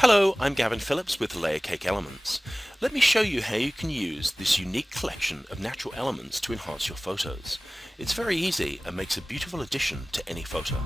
Hello, I'm Gavin Phillips with LayerCake Elements. Let me show you how you can use this unique collection of natural elements to enhance your photos. It's very easy and makes a beautiful addition to any photo.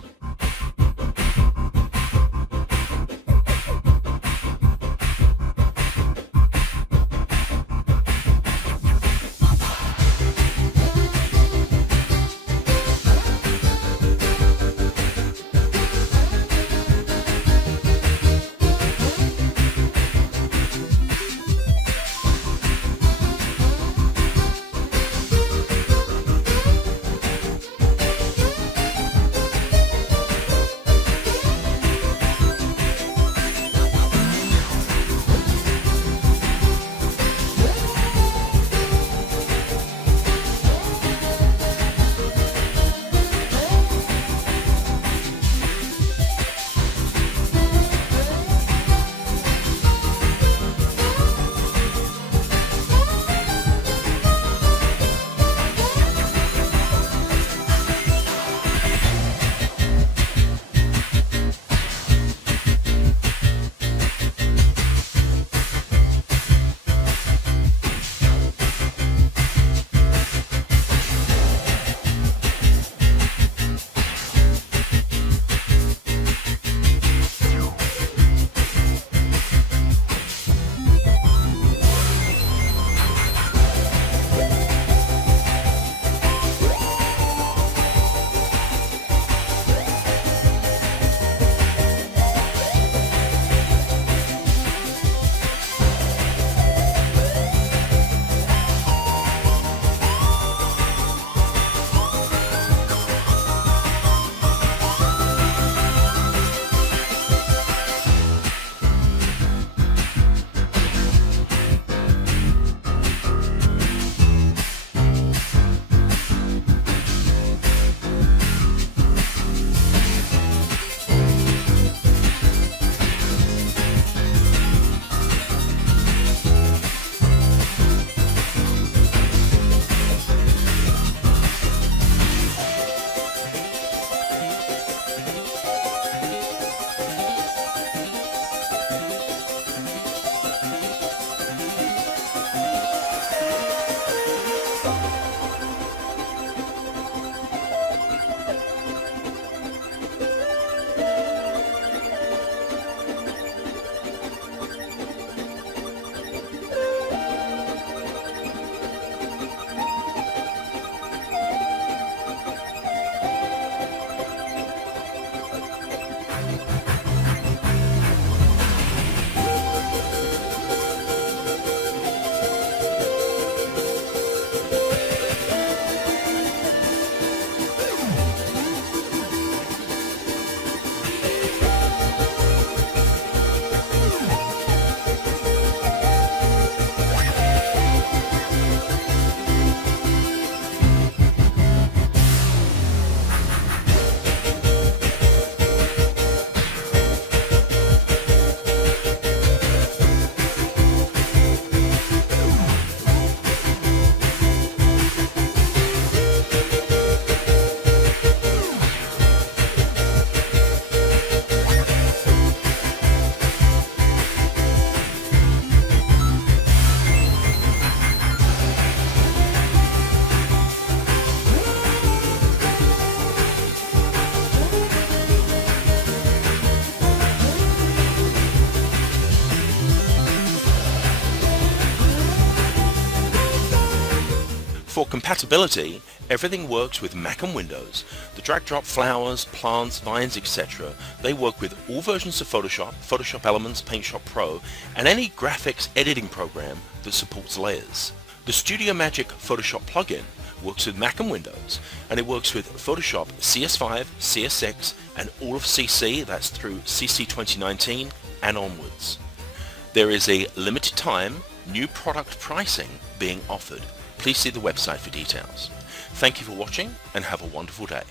For compatibility, everything works with Mac and Windows. The drag-drop flowers, plants, vines, etc. They work with all versions of Photoshop, Photoshop Elements, PaintShop Pro, and any graphics editing program that supports layers. The StudioMagic Photoshop plugin works with Mac and Windows, and it works with Photoshop CS5, CS6, and all of CC, that's through CC 2019 and onwards. There is a limited time new product pricing being offered. Please see the website for details. Thank you for watching and have a wonderful day.